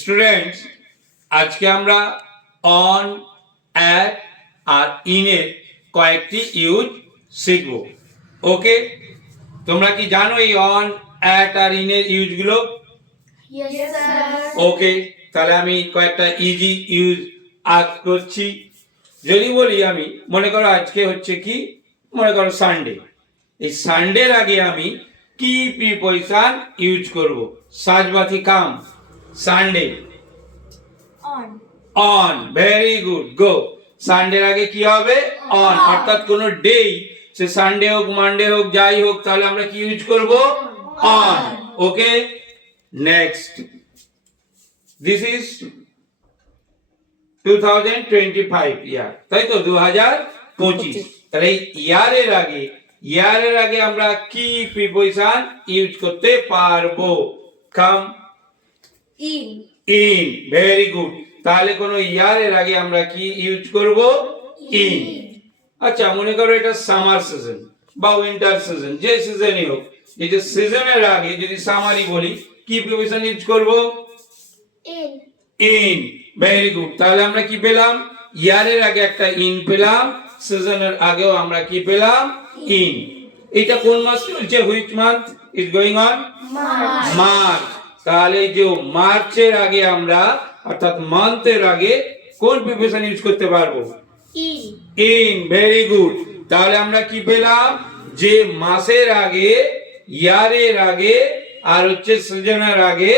Students, আজকে আমরা on, at আর ইনের কয়েকটি ইউজ শিখব। ওকে, তোমরা কি জানো এই অন, অ্যাট আর ইনের ইউজগুলো? Yes, sir. ওকে, তাহলে আমি কয়েকটা ইজি ইউজ আজ করছি। যদি বলি আমি, মনে করো আজকে হচ্ছে কি, মনে করো সানডে। এই সানডের আগে আমি কি প্রিপজিশন ইউজ করব? সাজবাতি come Sunday On. On, very good, go. সানডের আগে কি হবে? অন, অর্থাৎ কোনো ডে, সে সানডে হোক, মানডে হোক, যাই হোক, তাহলে আমরা কি ইউজ করব? On. Okay, next, this is 2025 year, তাই তো 2025। তাহলে ইয়ারের আগে আমরা কি প্রিপজিশন ইউজ করতে পারবো? কাম, In. In, very good. তাহলে কোন ইয়ারের আগে আমরা কি ইউজ করব? ইন। আচ্ছা, মনে করো এটা সামার সিজন বা উইন্টার সিজন, যে সিজনই হোক, এই যে সিজনের আগে যদি সামারি বলি, কি প্রিপজিশন ইউজ করব? In. In, very good. তাহলে আমরা কি পেলাম? ইয়ারের আগে একটা ইন পেলাম, সিজনের আগেও আমরা কি পেলাম? ইন। এটা কোন মাস চলছে? Which month is going on? March. March. তাহলে যে মার্চের আগে আমরা, অর্থাৎ মান্থের আগে কোন প্রিপজিশন ইউজ করতে পারবো? In. In, very good. তাহলে আমরা কি পেলাম? যে মাসের আগে, ইয়ারের আগে আর হচ্ছে সিজনের আগে,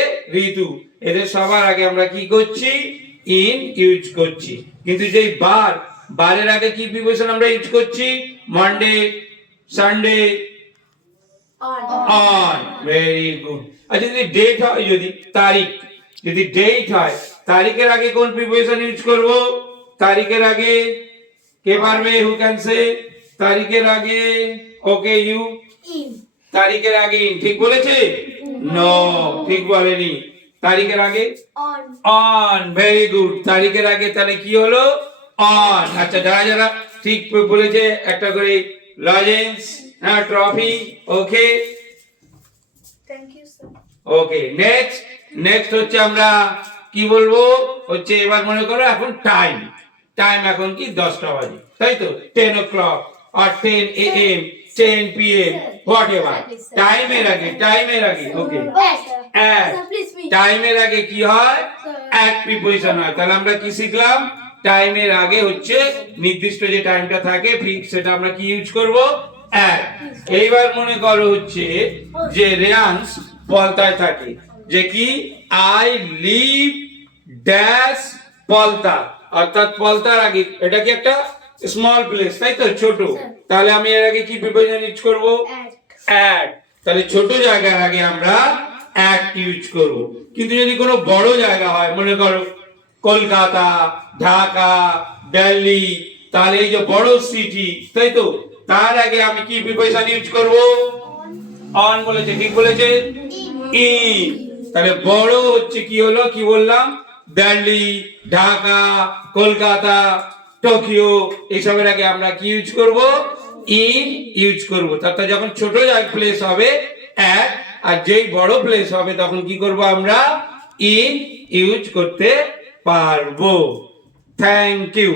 ঋতু, এদের সবার আগে আমরা কি করছি? ইন ইউজ করছি। কিন্তু যেই বারের আগে কি প্রিপজিশন আমরা ইউজ করছি? Monday, Sunday, On. On, very good. আচ্ছা, যদি ডেট হয়, যদি তারিখ, যদি ডেট হয়, তারিখের আগে কোন প্রিপজিশন ইউজ করব? তারিখের আগে কে পারবে? Who can say? তারিখের আগে, ওকে, ইউ। In. তারিখের আগে ইন, ঠিক বলেছে? নো, ঠিক বলেনি। তারিখের আগে On. On, very good. তারিখের আগে তাহলে কি হলো? অন। আচ্ছা, যারা যারা ঠিক বলেছে একটা করে লজেন্স, হ্যাঁ, trophy. Okay, Thank you, sir. Okay, next হচ্ছে আমরা কি বলবো? হচ্ছে এবার মনে করো এখন টাইম এখন কি 10টা বাজে, তাই তো? 10 o'clock or 10 a.m., 10 p.m., whatever. টাইমের আগে, ওকে, Yes, sir. এক। Sir, please me. টাইমের আগে কি হয়? Sir. এক প্রিপজিশন হয়। তাহলে আমরা কি শিখলাম? টাইমের আগে হচ্ছে নির্দিষ্ট যে টাইমটা থাকে ফিক্স, সেটা আমরা কি ইউজ করব? এক। এইবার মনে করো হচ্ছে যে রেয়ান্স পলতায় থাকে, যে কি আই লিভ ড্যাশ পলতা, অর্থাৎ পলতার আগে এটা কি একটা স্মল প্লেস, তাই তো? ছোট। তাহলে আমি এর আগে কি প্রিপজিশন ইউজ করব? At. অ্যাট। তাহলে ছোট জায়গার আগে আমরা অ্যাট ইউজ করব। কিন্তু যদি কোনো বড় জায়গা হয়, মনে করো কলকাতা, ঢাকা, দিল্লি, তাহলে এই যে বড় সিটি, তাই তো? তার আগে আমি কি প্রিপজিশন ইউজ করব? অন বলেছে, ঠিক বলেছে? ইন। তাহলে বড় হচ্ছে কি হলো, কি বললাম? দিল্লি, ঢাকা, কলকাতা, টোকিও, এসবের আগে আমরা কি ইউজ করব? ইন ইউজ করব। তারপর যখন ছোট প্লেস হবে অ্যাট, আর যেই বড় প্লেস হবে তখন কি করব? আমরা ইন ইউজ করতে পারবো। Thank you.